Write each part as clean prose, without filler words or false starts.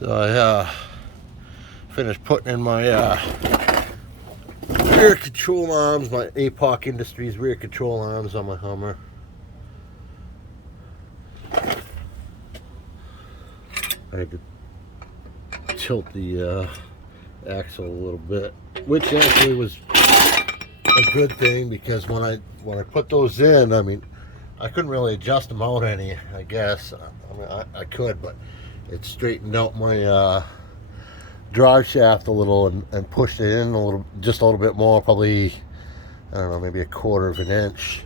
So I finished putting in my rear control arms, my Apoc Industries rear control arms on my Hummer. I had to tilt the axle a little bit, which actually was a good thing, because when I put those in, I mean, I couldn't really adjust them out any, I guess. I mean, I could, but it straightened out my drive shaft a little and pushed it in a little, just a little bit more, probably, I don't know, maybe 1/4 of an inch.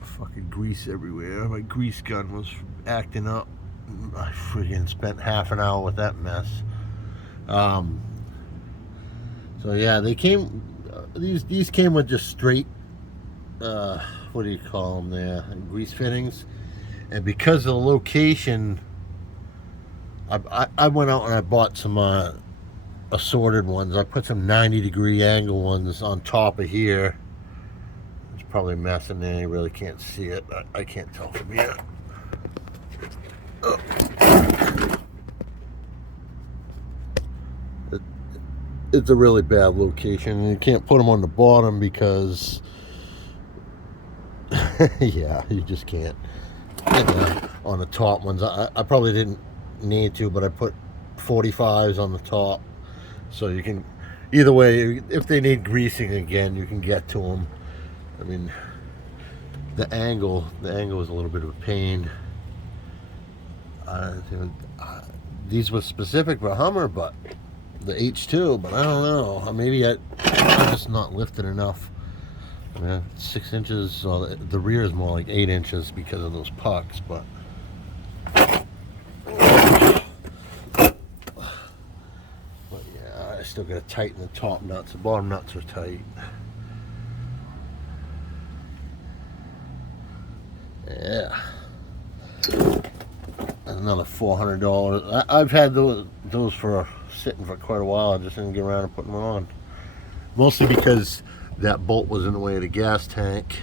Fucking grease everywhere. My grease gun was acting up. I freaking spent half an hour with that mess. So yeah, they came. These came with just straight. What do you call them there? Grease fittings. And because of the location, I went out and I bought some assorted ones. I put some 90-degree angle ones on top of here. It's probably a mess in there. You really can't see it. I can't tell from here. Oh. It's a really bad location. You can't put them on the bottom because yeah, you just can't. And, on the top ones, I probably didn't need to, but I put 45s on the top, so you can, either way, if they need greasing again, you can get to them. I mean, the angle is a little bit of a pain. These were specific for Hummer, but the H2, but I don't know. Maybe I'm just not lifted enough. I mean, 6 inches. Well, the rear is more like 8 inches because of those pucks, but yeah, I still got to tighten the top nuts. The bottom nuts are tight. Yeah. Another $400. I've had those for sitting for quite a while. I just didn't get around to putting them on. Mostly because that bolt was in the way of the gas tank.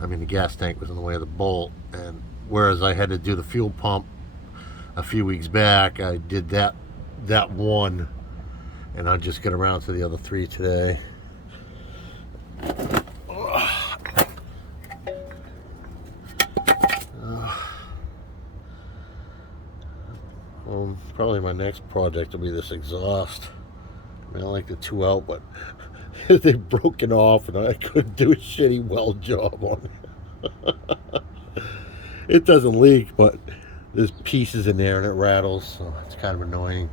I mean, the gas tank was in the way of the bolt, and whereas I had to do the fuel pump a few weeks back, I did that one, and I just got around to the other 3 today. Well, probably my next project will be this exhaust. I mean, I like the 2 out, but they've broken off and I couldn't do a shitty weld job on it. It doesn't leak, but there's pieces in there and it rattles, so it's kind of annoying.